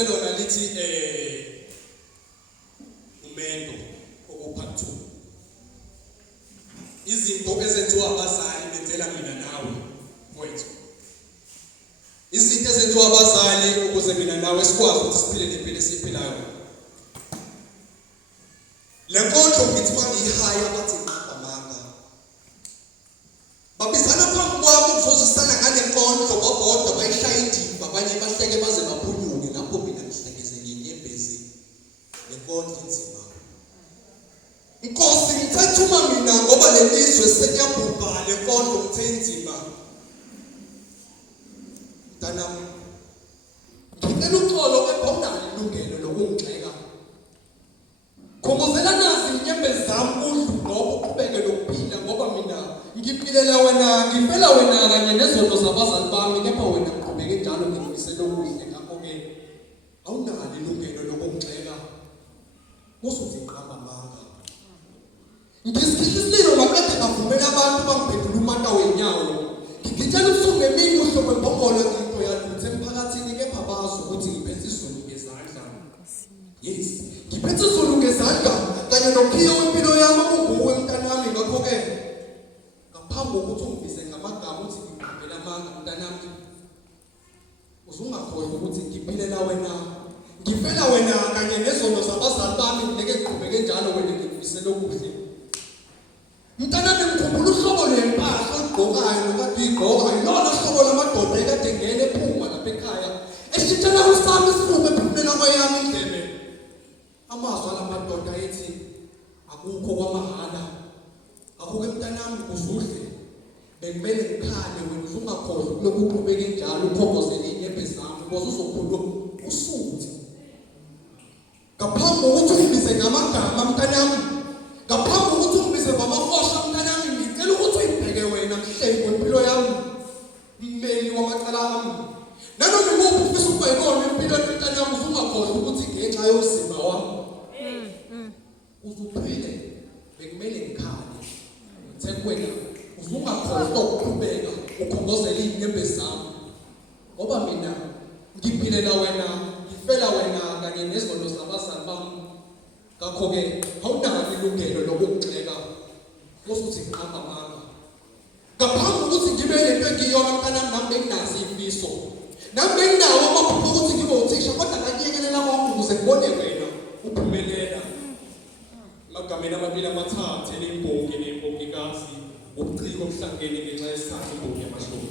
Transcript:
ngibafundisele lona lithi umendo okupart 2. Izinto ezenziwa abazali benzela mina nawe mfowethu. Izinto ezenziwa abazali ukuze mina nawe sikwazi ukuthi siphile lempilo esiphilayo. Le nkondlo ngithi mangihaya bathi amanga. Babizana phambi kwami ukuzosisana ngale nkondlo babodwa bayishaya indimba abanye bahleke baze baphunyuke lapho mina ngihlekeze ngenyembezi. Le nkondlo inzima. Inkosi ngithatha uma mina ngoba lelizwe senyabhuka le nkondlo ngithe inzima. Mntanami ngicela uxolo kepha unalo ilungelo lokungixeka. Khongozela nazi inyembezi zami udlu ngoba uqhubeke nokuphila ngoba mina ngiphilela wena ngifela wena kanye nezono zabazali bami kepha wena uqhubeke njalo ngifisela okuhle ngakho-ke awunalo ilungelo lokungixeka. Musuthi ngiqamba amanga. Ngisikhihlisiwe maqede ngavumela abantu bangiphendula umata wenyawo. Ngitshela ubusuku nemini uhlobo ebhombolo into yalutho emphakathini kepha bazi ukuthi ngiphethe izulu ngezandla. Yes, ngiphethe izulu ngezandla kanye nokhiya wempilo yami unguwe mntanami ngakho-ke ngaphambi kokuthi ungibize ngamagama uthi ngiqambela amanga mntanami uzungakhohlwa ukuthi ngiphilela wena ngifela wena kanye nezono zabazali bami ngeke ngiqhubeke njalo wena ngifisela okuhle. Mntanami ngikhumbula uhlobo lwempahla olugqokayo lokade uyigqoka ilona hlobo lamadoda ekade ngene ephuma lapha ekhaya esithela usami isifuba ephumela kweyami indlebe. Amazwi alamadoda ethi akukho kwamahhala. Akukho mntanami uzudle bekumele ngikhale wena uzungakhohlwa kulokhu uqhubeke njalo ukhongozele inyembezi zami because uzokhulwa usuthi. Ngaphambi kokuthi ungibize ngamagama mntanami ngaphambi kokuthi ungibize ngamafoshla mntanami ngicela ukuthi uyibheke wena mhleli kwempilo yami mmeli wamacala ami. Nanoma ikuphi ufisa ukubhekona empilweni mntanami uzungakhohlwa ukuthi ngenxa yozima wami uzuphile bekumele ngikhale. Ngithe kuwena uzungakhohlwa ukuqhubeka ukhongozela inyembezi zami ngoba mina ngiphilela wena ngifela wena kanye nezono zabazali bami. Ngakho-ke awunalo ilungelo lokungixeka usuthi ngiqamba amanga. Ngaphambi kokuthi ngibe lento engiyona mntanami nami benginazo iy'fiso nami benginawo amaphupho ukuthi ngibe uthisha kodwa ngakuyekelela konke ukuze ngibone wena uphumelela. Magameni amabili amathathu nembongi nembongikazi ubuciko obuhlangene ngenxa yesikhathi imbongi yamashumi.